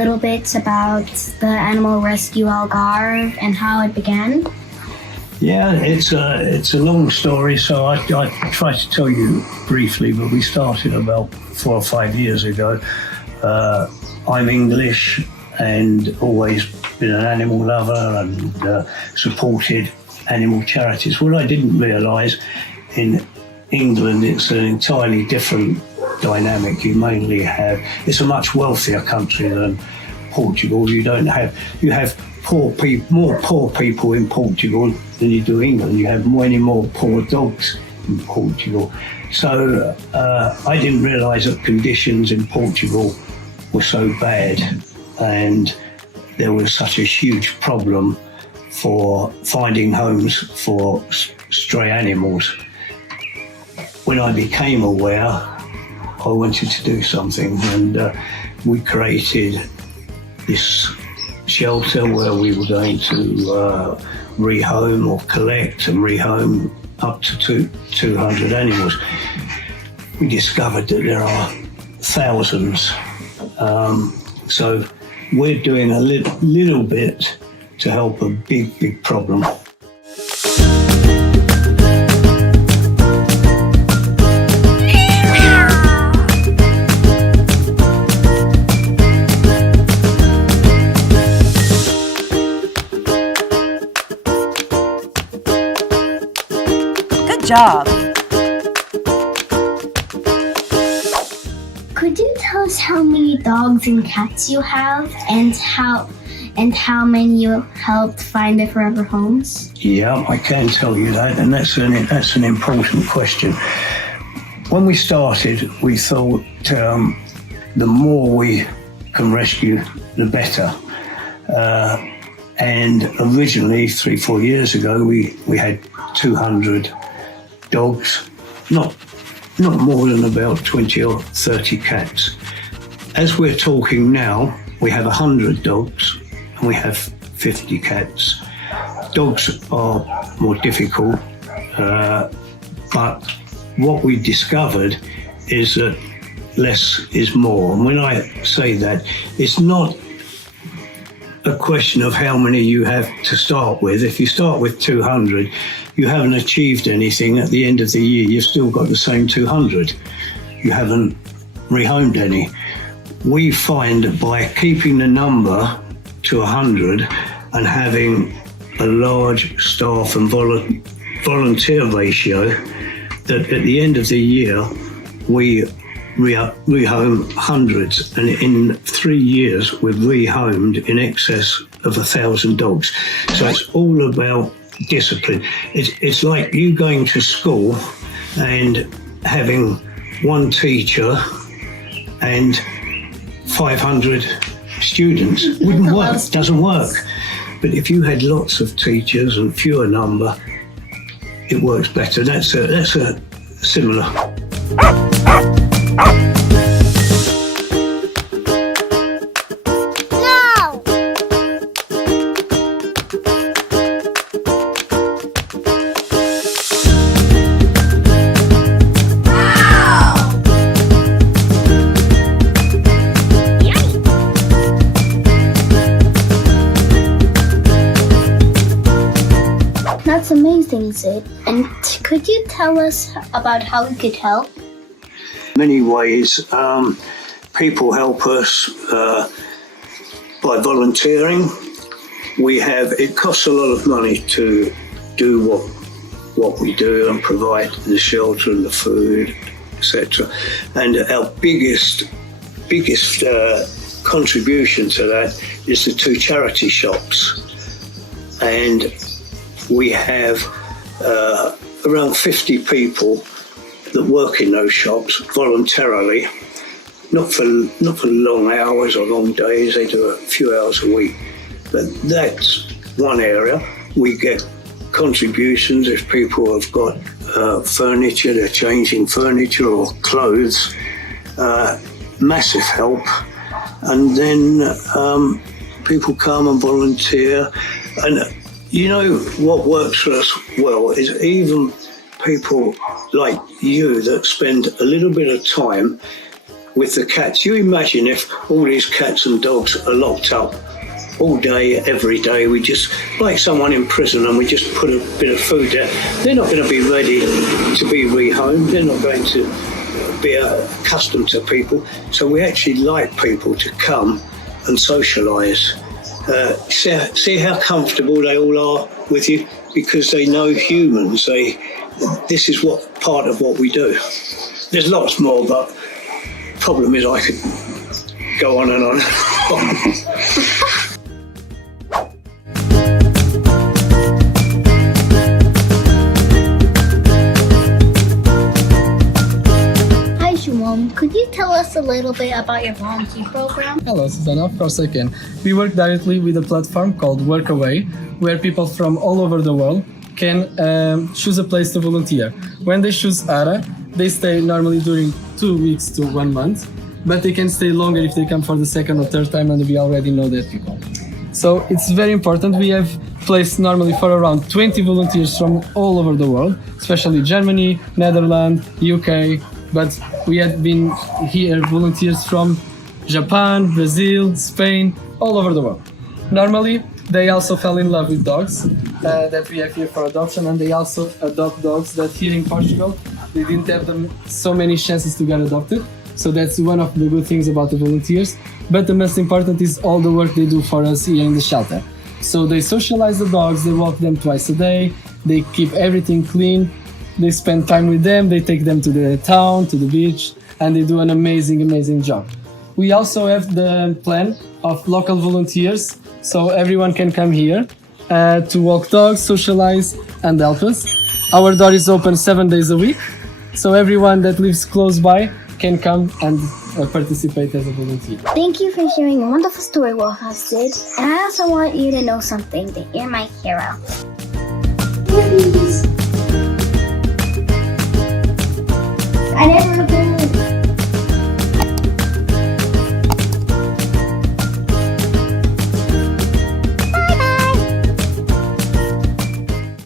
little bit about the Animal Rescue Algarve and how it began? Yeah, it's a long story, so I try to tell you briefly, but we started about 4 or 5 years ago. I'm English and always been an animal lover and supported animal charities. What I didn't realise, in England it's an entirely different dynamic. It's a much wealthier country than Portugal. You have more poor people in Portugal than you do England. You have many more poor dogs in Portugal. So I didn't realise that conditions in Portugal were so bad, and there was such a huge problem for finding homes for stray animals. When I became aware, I wanted to do something, and we created this shelter where we were going to rehome or collect and rehome up to 200 animals. We discovered that there are thousands. So we're doing a little bit to help a big problem. Good job. Could you tell us how many dogs and cats you have, and how many you helped find their forever homes? Yeah, I can tell you that, and that's an important question. When we started, we thought the more we can rescue, the better. And originally, 3-4 years ago, we had 200 dogs, not more than about 20 or 30 cats. As we're talking now, we have 100 dogs and we have 50 cats. Dogs are more difficult, but what we discovered is that less is more. And when I say that, it's not a question of how many you have to start with. If you start with 200, you haven't achieved anything. At the end of the year, you've still got the same 200. You haven't rehomed any. We find that by keeping the number to 100 and having a large staff and volunteer ratio, that at the end of the year, we rehome hundreds, and in 3 years we've rehomed in excess of 1,000 dogs. So it's all about discipline. It's like you going to school and having one teacher and 500 students. Wouldn't work, doesn't work. But if you had lots of teachers and fewer number, it works better. That's a similar. That's amazing, Sid. And could you tell us about how we could help? Many ways. People help us by volunteering. It costs a lot of money to do what we do and provide the shelter and the food, etc. And our biggest contribution to that is the 2 charity shops. And we have around 50 people that work in those shops voluntarily, not for long hours or long days. They do a few hours a week. But that's one area. We get contributions if people have got furniture, they're changing furniture or clothes. Massive help. And then people come and volunteer. And you know what works for us well is even people like you that spend a little bit of time with the cats. You imagine if all these cats and dogs are locked up all day, every day. We just, like someone in prison, and we just put a bit of food there. They're not going to be ready to be rehomed. They're not going to be accustomed to people. So we actually like people to come and socialise. See how comfortable they all are with you, because they know humans. This is what part of what we do. There's lots more, but problem is I could go on and on. Hi, Shumon. Could you tell us a little bit about your volunteer program? Hello, Suzana. Of course I can. We work directly with a platform called Workaway, where people from all over the world can choose a place to volunteer. When they choose ARA, they stay normally during 2 weeks to 1 month, but they can stay longer if they come for the second or third time, and we already know that people. So it's very important. We have placed normally for around 20 volunteers from all over the world, especially Germany, Netherlands, UK, but we have been here volunteers from Japan, Brazil, Spain, all over the world. Normally, they also fell in love with dogs that we have here for adoption, and they also adopt dogs that here in Portugal, they didn't have so many chances to get adopted. So that's one of the good things about the volunteers. But the most important is all the work they do for us here in the shelter. So they socialize the dogs, they walk them twice a day, they keep everything clean, they spend time with them, they take them to the town, to the beach, and they do an amazing, amazing job. We also have the plan of local volunteers, so everyone can come here to walk dogs, socialize, and help us. Our door is open 7 days a week, so everyone that lives close by can come and participate as a volunteer. Thank you for sharing a wonderful story with us, Sid. And I also want you to know something, that you're my hero. I never